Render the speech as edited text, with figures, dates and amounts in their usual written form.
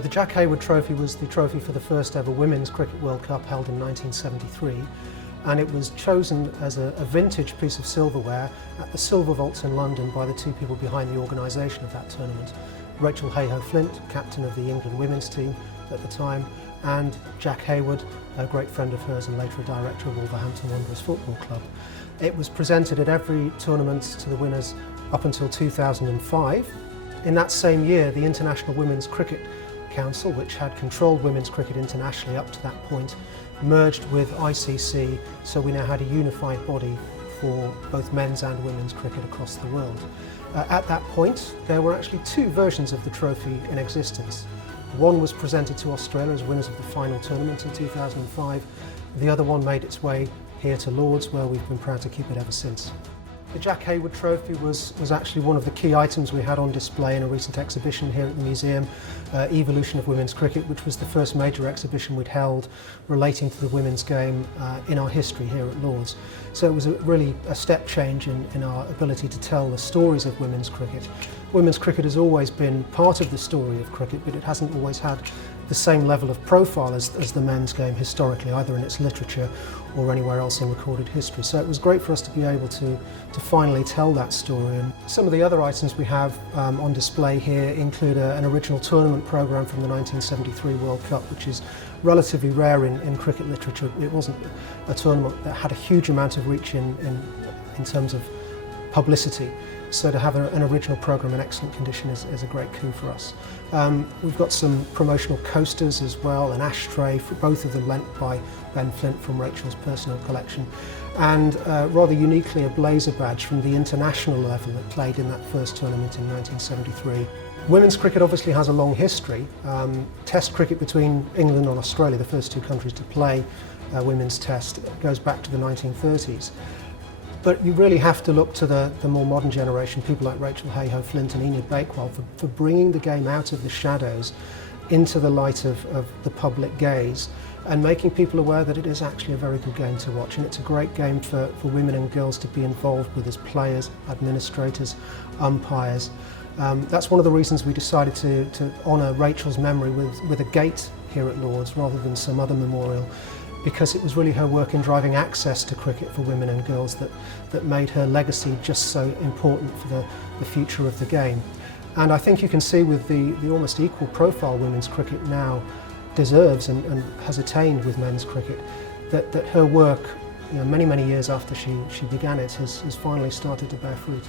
The Jack Hayward Trophy was the trophy for the first ever Women's Cricket World Cup held in 1973, and it was chosen as a vintage piece of silverware at the Silver Vaults in London by the two people behind the organisation of that tournament. Rachel Hayhoe-Flint, captain of the England women's team at the time, and Jack Hayward, a great friend of hers and later a director of Wolverhampton Wanderers Football Club. It was presented at every tournament to the winners up until 2005. In that same year, the International Women's Cricket Council, which had controlled women's cricket internationally up to that point, merged with ICC, so we now had a unified body for both men's and women's cricket across the world. At that point, there were actually two versions of the trophy in existence. One was presented to Australia as winners of the final tournament in 2005. The other one made its way here to Lords, where we've been proud to keep it ever since. The Jack Hayward Trophy was actually one of the key items we had on display in a recent exhibition here at the museum, Evolution of Women's Cricket, which was the first major exhibition we'd held relating to the women's game in our history here at Lords. So it was really a step change in our ability to tell the stories of women's cricket. Women's cricket has always been part of the story of cricket, but it hasn't always had the same level of profile as the men's game historically, either in its literature or anywhere else in recorded history. So it was great for us to be able to finally tell that story. And some of the other items we have on display here include an original tournament programme from the 1973 World Cup, which is relatively rare in cricket literature. It wasn't a tournament that had a huge amount of reach in terms of publicity. So to have an original programme in excellent condition is a great coup for us. We've got some promotional coasters as well, an ashtray, for both of them lent by Ben Flint from Rachel's personal collection, and rather uniquely a blazer badge from the international level that played in that first tournament in 1973. Women's cricket obviously has a long history. Test cricket between England and Australia, the first two countries to play women's test, goes back to the 1930s. But you really have to look to the more modern generation, people like Rachel Hayhoe-Flint and Enid Bakewell, for bringing the game out of the shadows into the light of the public gaze and making people aware that it is actually a very good game to watch, and it's a great game for women and girls to be involved with as players, administrators, umpires. That's one of the reasons we decided to honour Rachel's memory with a gate here at Lords rather than some other memorial, because it was really her work in driving access to cricket for women and girls that made her legacy just so important for the future of the game. And I think you can see with the almost equal profile women's cricket now deserves and has attained with men's cricket, that her work, many years after she began it, has finally started to bear fruit.